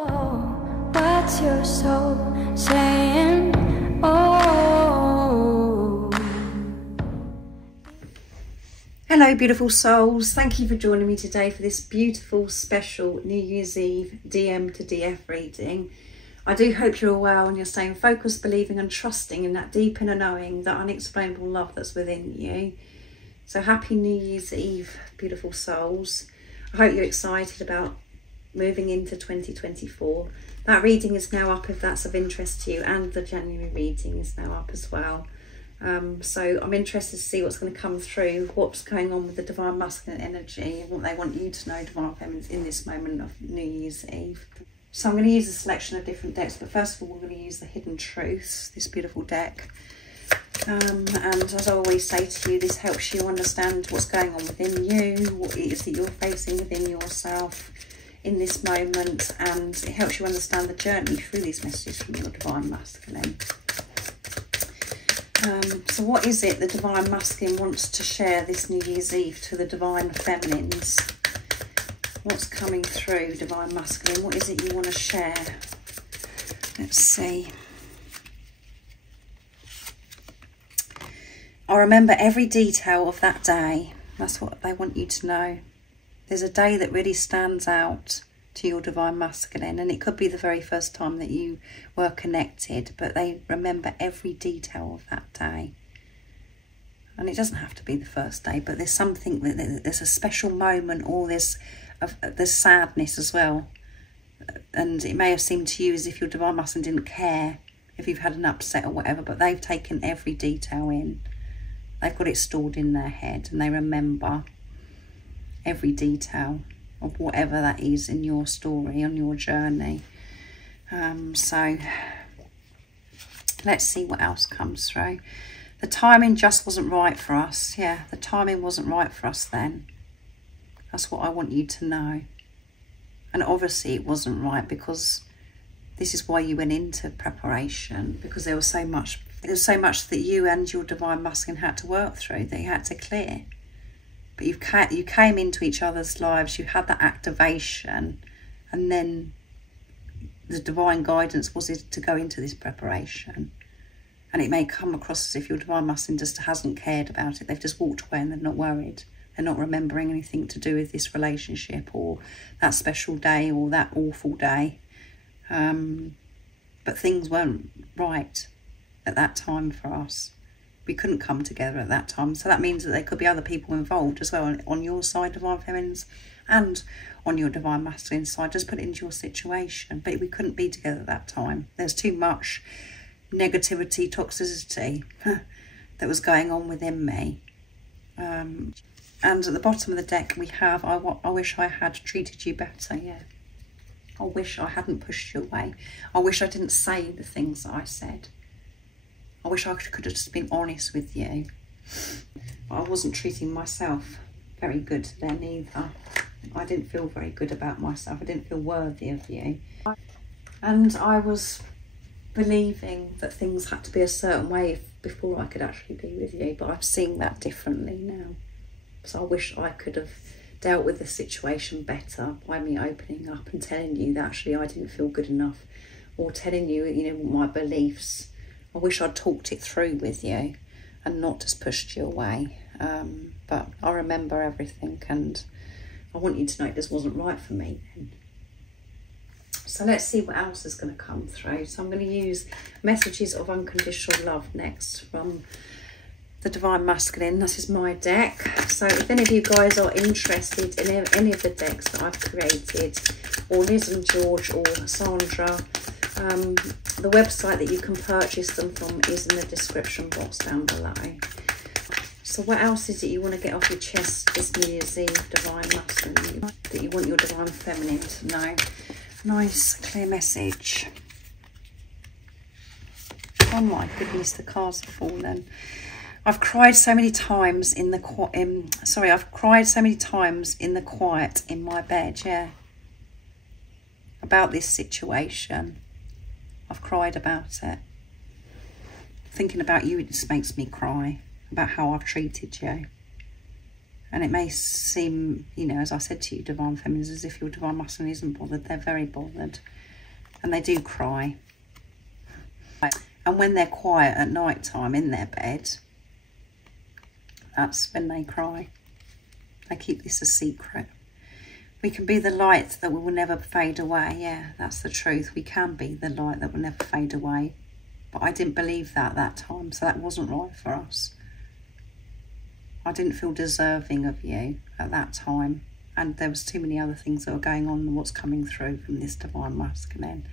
What's your soul saying? Oh. Hello beautiful souls, thank you for joining me today for this beautiful special New Year's Eve DM to DF reading. I do hope you're all well and you're staying focused, believing and trusting in that deep inner knowing, that unexplainable love that's within you. So happy New Year's Eve, beautiful souls. I hope you're excited about moving into 2024. That reading is now up if that's of interest to you, and the January reading is now up as well. So I'm interested to see what's going to come through, what's going on with the Divine Masculine energy, and what they want you to know, Divine Feminines, in this moment of New Year's Eve. So I'm going to use a selection of different decks, but first of all we're going to use the Hidden Truths, this beautiful deck. And as I always say to you, this helps you understand what's going on within you, what it is that you're facing within yourself in this moment, and it helps you understand the journey through these messages from your Divine Masculine. So what is it the Divine Masculine wants to share this New Year's Eve to the Divine Feminines? What's coming through, Divine Masculine? What is it you want to share? Let's see. I remember every detail of that day. That's what they want you to know. There's a day that really stands out to your Divine Masculine, and it could be the very first time that you were connected, but they remember every detail of that day. And it doesn't have to be the first day, but there's something, there's a special moment, or there's sadness as well. And it may have seemed to you as if your Divine Masculine didn't care if you've had an upset or whatever, but they've taken every detail in. They've got it stored in their head, and they remember every detail of whatever that is in your story, on your journey. So let's see what else comes through. The timing just wasn't right for us. Yeah, the timing wasn't right for us then. That's what I want you to know. And obviously it wasn't right, because this is why you went into preparation, because there was so much that you and your Divine Masculine had to work through, that you had to clear. But you came into each other's lives, you had that activation, and then the divine guidance was to go into this preparation. And it may come across as if your Divine Masculine just hasn't cared about it. They've just walked away and they're not worried. They're not remembering anything to do with this relationship or that special day or that awful day. But things weren't right at that time for us. We couldn't come together at that time. So that means that there could be other people involved as well, on your side, Divine Feminines, and on your Divine Masculine side. Just put it into your situation. But we couldn't be together at that time. There's too much negativity, toxicity that was going on within me. And at the bottom of the deck we have, I wish I had treated you better. Yeah, I wish I hadn't pushed you away. I wish I didn't say the things that I said. I wish I could have just been honest with you. But I wasn't treating myself very good then either. I didn't feel very good about myself. I didn't feel worthy of you. And I was believing that things had to be a certain way before I could actually be with you. But I'm seeing that differently now. So I wish I could have dealt with the situation better by me opening up and telling you that actually I didn't feel good enough, or telling you, you know, my beliefs. I wish I'd talked it through with you and not just pushed you away. But I remember everything, and I want you to know it just wasn't right for me then. So let's see what else is going to come through. So I'm going to use Messages of Unconditional Love next from the Divine Masculine. This is my deck. So if any of you guys are interested in any of the decks that I've created, or Liz and George or Sandra, the website that you can purchase them from is in the description box down below. So what else is it you want to get off your chest this New Year's Eve, Divine Masculine, that you want your Divine Feminine to know? Nice, clear message. Oh my goodness, the cards have fallen. I've cried so many times in the quiet in my bed, yeah. About this situation. I've cried about it. Thinking about you, it just makes me cry, about how I've treated you. And it may seem, you know, as I said to you, Divine Feminines, as if your Divine Masculine isn't bothered. They're very bothered. And they do cry. And when they're quiet at night time in their bed, that's when they cry. They keep this a secret. We can be the light that will never fade away. Yeah, that's the truth. We can be the light that will never fade away. But I didn't believe that at that time, so that wasn't right for us. I didn't feel deserving of you at that time. And there was too many other things that were going on and what's coming through from this Divine Masculine.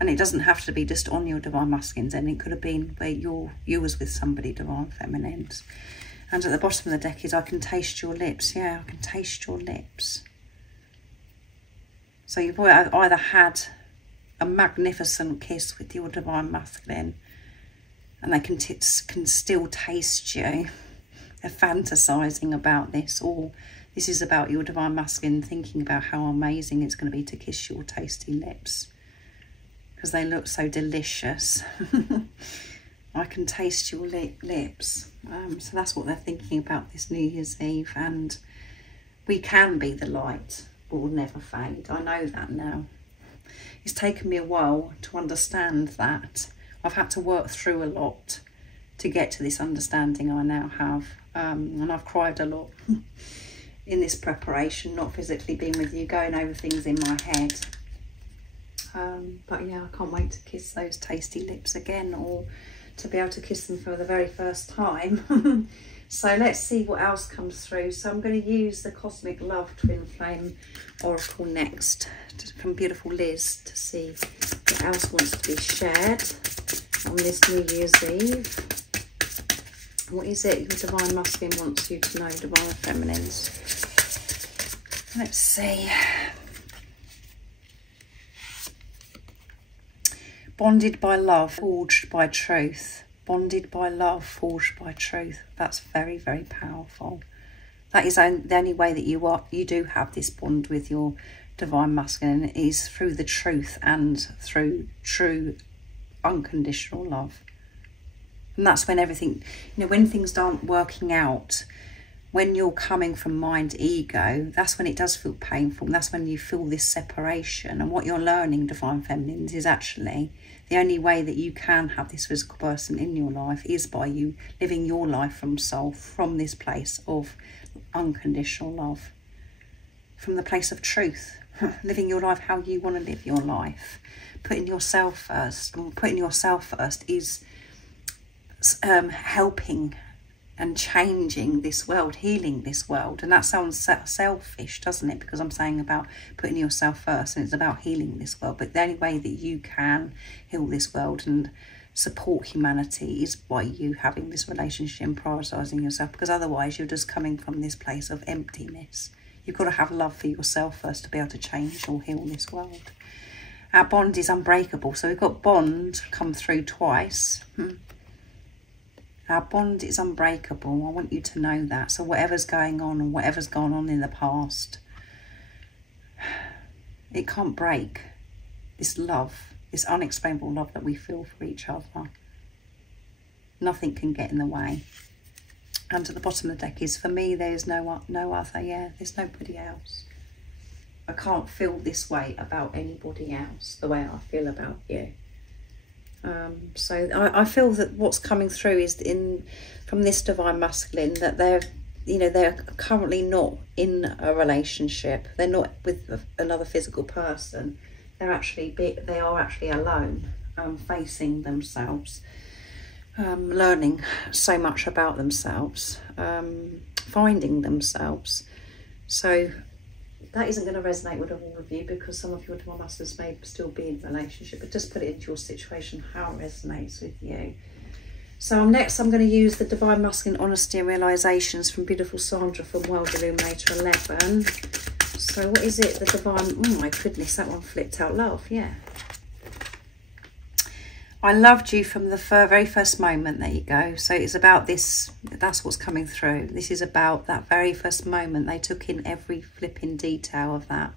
And it doesn't have to be just on your Divine Masculines, and it could have been where you was with somebody, Divine Feminines. And at the bottom of the deck is, I can taste your lips. Yeah, I can taste your lips. So you've either had a magnificent kiss with your Divine Masculine, and they can still taste you. They're fantasising about this, or this is about your Divine Masculine thinking about how amazing it's going to be to kiss your tasty lips, because they look so delicious. I can taste your lips. So that's what they're thinking about this New Year's Eve. And we can be the light, will never fade. I know that now. It's taken me a while to understand that. I've had to work through a lot to get to this understanding I now have. And I've cried a lot in this preparation, not physically being with you, going over things in my head. But yeah, I can't wait to kiss those tasty lips again, or to be able to kiss them for the very first time. So let's see what else comes through. So I'm going to use the Cosmic Love Twin Flame Oracle next from beautiful Liz to see what else wants to be shared on this New Year's Eve. What is it your Divine Masculine wants you to know, Divine Feminines? Let's see. Bonded by love, forged by truth. Bonded by love, forged by truth. That's very, very powerful. That is the only way that you do have this bond with your Divine Masculine, is through the truth and through true unconditional love. And that's when everything, you know, when things aren't working out, when you're coming from mind, ego, that's when it does feel painful. And that's when you feel this separation. And what you're learning, Divine Feminines, is actually the only way that you can have this physical person in your life is by you living your life from soul, from this place of unconditional love, from the place of truth, living your life how you want to live your life, putting yourself first. And putting yourself first is helping and changing this world, healing this world. And that sounds selfish, doesn't it? Because I'm saying about putting yourself first, and it's about healing this world. But the only way that you can heal this world and support humanity is by you having this relationship and prioritising yourself, because otherwise you're just coming from this place of emptiness. You've got to have love for yourself first to be able to change or heal this world. Our bond is unbreakable. So we've got bond come through twice. Our bond is unbreakable. I want you to know that. So whatever's going on and whatever's gone on in the past, it can't break this love, this unexplainable love that we feel for each other. Nothing can get in the way. And at the bottom of the deck is, for me, there's no other. Yeah, there's nobody else. I can't feel this way about anybody else, the way I feel about you. So I feel that what's coming through is from this Divine Masculine, that they're currently not in a relationship. They're not with another physical person. They are actually alone, facing themselves, learning so much about themselves, finding themselves. So that isn't going to resonate with all of you, because some of your Divine Masculines may still be in a relationship, but just put it into your situation, how it resonates with you. So next I'm going to use the Divine Masculine Honesty and Realizations from beautiful Sandra from World Illuminator 11. So what is it, the Divine, oh my goodness, that one flipped out. Love, yeah. I loved you from the very first moment. There you go. So it's about this, that's what's coming through. This is about that very first moment. They took in every flipping detail of that.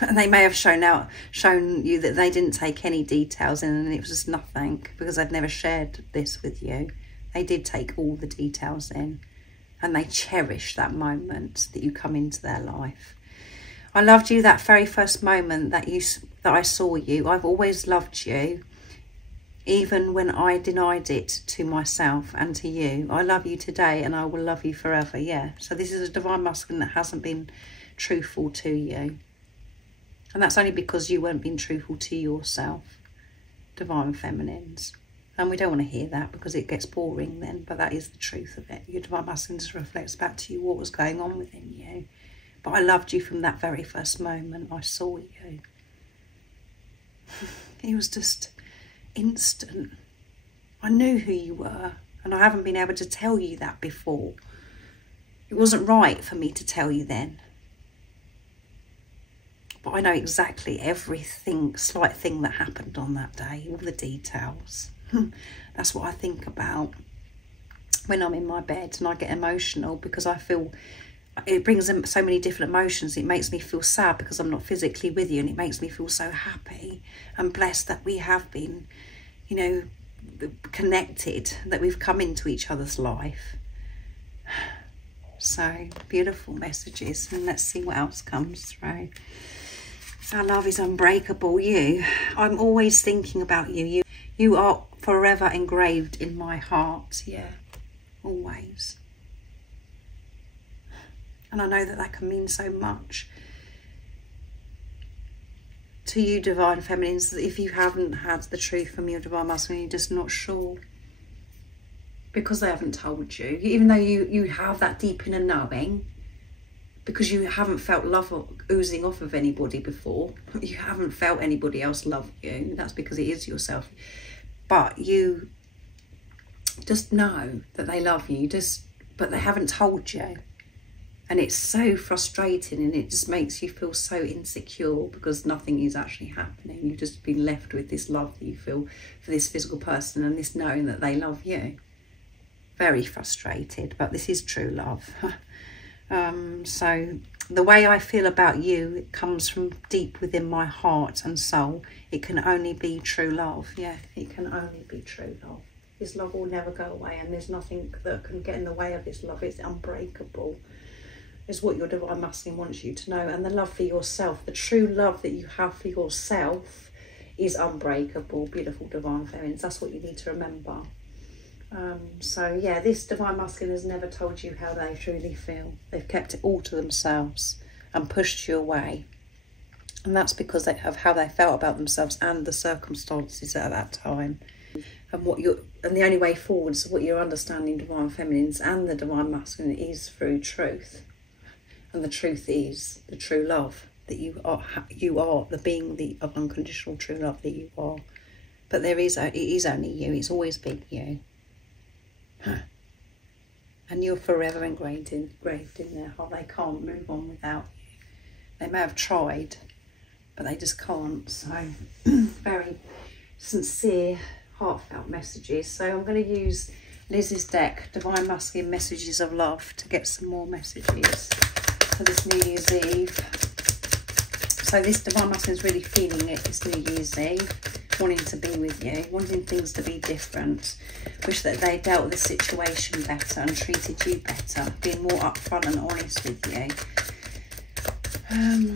And they may have shown you that they didn't take any details in, and it was just nothing, because they've never shared this with you. They did take all the details in, and they cherish that moment that you come into their life. I loved you that very first moment that I saw you. I've always loved you, even when I denied it to myself and to you. I love you today and I will love you forever. Yeah, so this is a divine masculine that hasn't been truthful to you. And that's only because you weren't being truthful to yourself, divine feminines. And we don't want to hear that because it gets boring then, but that is the truth of it. Your divine masculine just reflects back to you what was going on within you. But I loved you from that very first moment I saw you. It was just instant. I knew who you were, and I haven't been able to tell you that before. It wasn't right for me to tell you then. But I know exactly everything, slight thing that happened on that day, all the details. That's what I think about when I'm in my bed and I get emotional, because I feel it brings in so many different emotions. It makes me feel sad because I'm not physically with you, and it makes me feel so happy and blessed that we have been, you know, connected, that we've come into each other's life. So beautiful messages, and let's see what else comes through. Our love is unbreakable. I'm always thinking about you. You are forever engraved in my heart. Yeah, always. And I know that that can mean so much to you, divine feminines. If you haven't had the truth from your divine masculine, you're just not sure, because they haven't told you. Even though you have that deep inner knowing, because you haven't felt love oozing off of anybody before. You haven't felt anybody else love you. That's because it is yourself. But you just know that they love you, but they haven't told you. And it's so frustrating, and it just makes you feel so insecure because nothing is actually happening. You've just been left with this love that you feel for this physical person, and this knowing that they love you. Very frustrated, but this is true love. So the way I feel about you, it comes from deep within my heart and soul. It can only be true love. Yeah, it can only be true love. This love will never go away, and there's nothing that can get in the way of this love. It's unbreakable. Is what your divine masculine wants you to know. And the love for yourself, the true love that you have for yourself, is unbreakable. Beautiful divine feminines. That's what you need to remember. So yeah, this divine masculine has never told you how they truly feel. They've kept it all to themselves and pushed you away. And that's because they have how they felt about themselves and the circumstances at that time. And the only way forward is what you're understanding, divine feminines and the divine masculine, is through truth. And the truth is the true love that you are the being of unconditional true love that you are. But it is only you. It's always been you. And you're forever engraved in their heart. They can't move on without you. They may have tried, but they just can't. So very sincere, heartfelt messages. So I'm going to use Liz's deck, Divine Masculine Messages of Love, to get some more messages for this New Year's Eve. So this divine masculine is really feeling it this New Year's Eve, wanting to be with you, wanting things to be different, wish that they dealt with the situation better and treated you better, being more upfront and honest with you.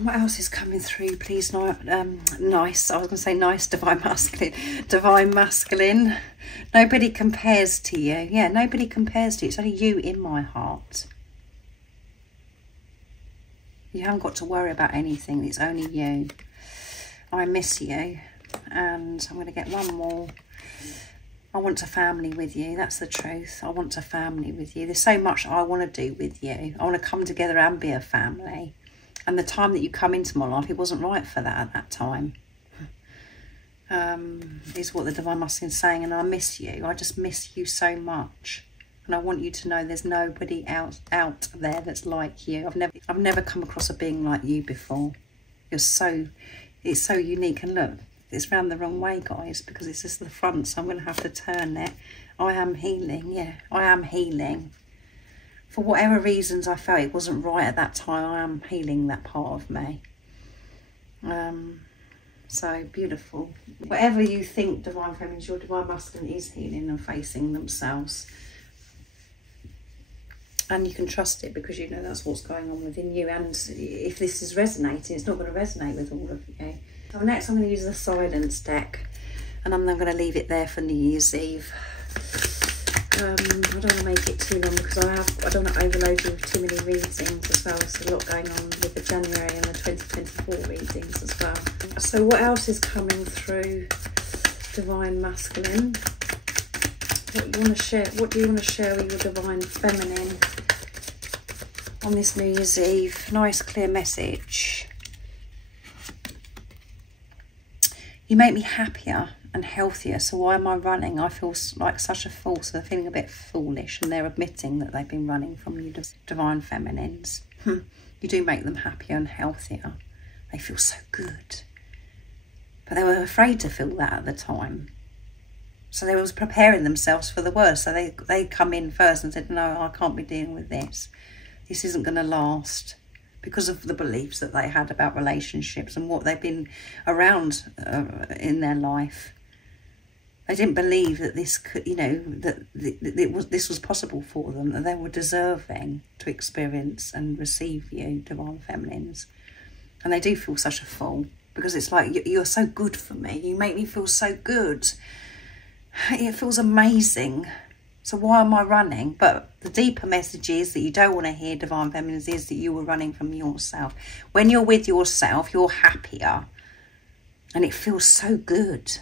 What else is coming through, please? Nice, I was going to say nice divine masculine. Nobody compares to you. Yeah, nobody compares to you. It's only you in my heart. You haven't got to worry about anything. It's only you. I miss you. And I'm going to get one more. I want a family with you. That's the truth. I want a family with you. There's so much I want to do with you. I want to come together and be a family. And the time that you come into my life, it wasn't right for that at that time. Is what the divine masculine is saying. And I miss you. I just miss you so much. And I want you to know there's nobody out there that's like you. I've never come across a being like you before. It's so unique. And look, it's round the wrong way, guys, because it's just the front, so I'm going to have to turn it. I am healing. Yeah, I am healing. For whatever reasons I felt it wasn't right at that time, I am healing that part of me. So beautiful. Whatever you think, divine feminines, your divine masculine is healing and facing themselves. And you can trust it because you know that's what's going on within you. And if this is resonating, it's not going to resonate with all of you. So next I'm going to use the silence deck, and I'm then going to leave it there for New Year's Eve. I don't want to make it too long because I don't want to overload you with too many readings as well. There's a lot going on with the January and the 2024 readings as well. So what else is coming through Divine Masculine? What do you want to share? What do you want to share with your Divine Feminine on this New Year's Eve? Nice clear message. You make me happier and healthier, so why am I running? I feel like such a fool, so they're feeling a bit foolish, and they're admitting that they've been running from you, Divine Feminines. You do make them happier and healthier. They feel so good. But they were afraid to feel that at the time. So they was preparing themselves for the worst. So they come in first and said, no, I can't be dealing with this. This isn't going to last. Because of the beliefs that they had about relationships and what they've been around in their life. They didn't believe that this could, you know, that this was possible for them, that they were deserving to experience and receive you, Divine Feminines. And they do feel such a fool, because it's like, you're so good for me. You make me feel so good. It feels amazing. So why am I running? But the deeper message is that you don't want to hear, Divine Feminines, is that you were running from yourself. When you're with yourself, you're happier. And it feels so good.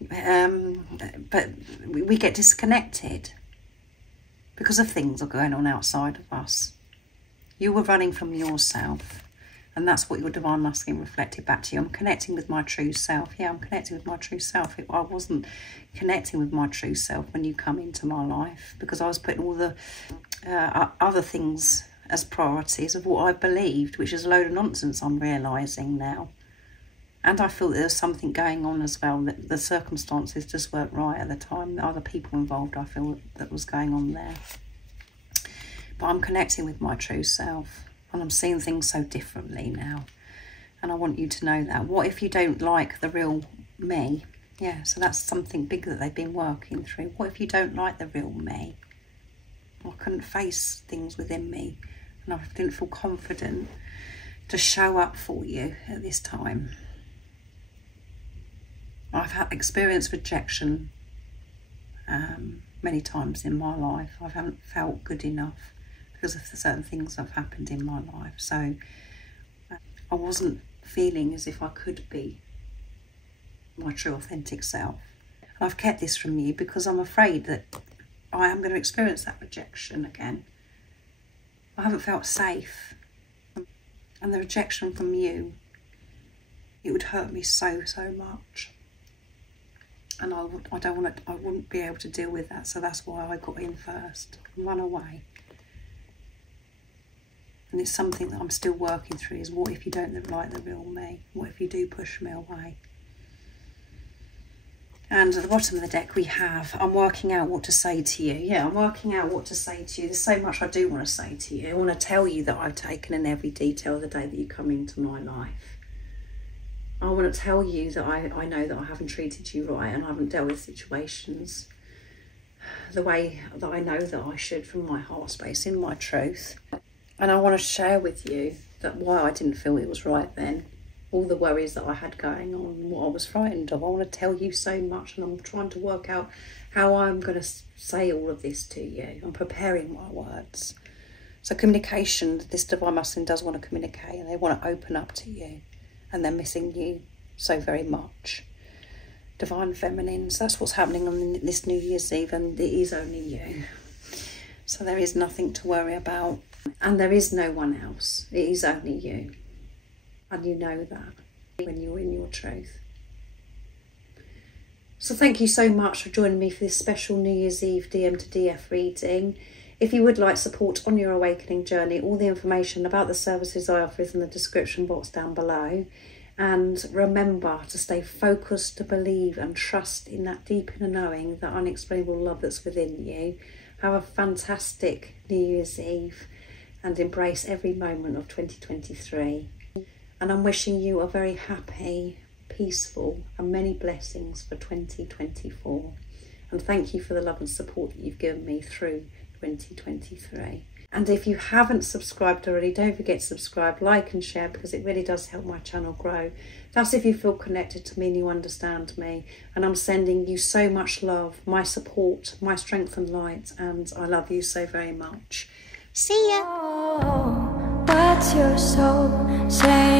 But we get disconnected because of things that are going on outside of us. You were running from yourself. And that's what your Divine Masculine reflected back to you. I'm connecting with my true self. Yeah, I'm connecting with my true self. I wasn't connecting with my true self when you come into my life, because I was putting all the other things as priorities of what I believed, which is a load of nonsense, I'm realising now. And I feel there's something going on as well, that the circumstances just weren't right at the time. The other people involved, I feel that was going on there. But I'm connecting with my true self. And I'm seeing things so differently now. And I want you to know that. What if you don't like the real me? Yeah, so that's something big that they've been working through. What if you don't like the real me? I couldn't face things within me. And I didn't feel confident to show up for you at this time. I've had experienced rejection many times in my life. I haven't felt good enough because of the certain things that have happened in my life. So I wasn't feeling as if I could be my true authentic self. And I've kept this from you because I'm afraid that I am going to experience that rejection again. I haven't felt safe. And the rejection from you, it would hurt me so, so much. And I wouldn't be able to deal with that. So that's why I got in first and run away. And it's something that I'm still working through, is what if you don't like the real me? What if you do push me away? And at the bottom of the deck we have, I'm working out what to say to you. Yeah, I'm working out what to say to you. There's so much I do want to say to you. I want to tell you that I've taken in every detail of the day that you come into my life. I want to tell you that I know that I haven't treated you right and I haven't dealt with situations the way that I know that I should from my heart space, in my truth. And I want to share with you that why I didn't feel it was right then, all the worries that I had going on, what I was frightened of. I want to tell you so much, and I'm trying to work out how I'm going to say all of this to you. I'm preparing my words. So communication, this Divine Masculine does want to communicate, and they want to open up to you, and they're missing you so very much. Divine Feminines, that's what's happening on this New Year's Eve, and it is only you. So there is nothing to worry about. And there is no one else. It is only you. And you know that when you're in your truth. So thank you so much for joining me for this special New Year's Eve DM to DF reading. If you would like support on your awakening journey, all the information about the services I offer is in the description box down below. And remember to stay focused, to believe and trust in that deep inner knowing, that unexplainable love that's within you. Have a fantastic New Year's Eve and embrace every moment of 2023. And I'm wishing you a very happy, peaceful and many blessings for 2024. And thank you for the love and support that you've given me through 2023. And if you haven't subscribed already, don't forget to subscribe, like and share, because it really does help my channel grow. That's if you feel connected to me and you understand me. And I'm sending you so much love, my support, my strength and light, and I love you so very much. See ya! Oh, what's your soul saying?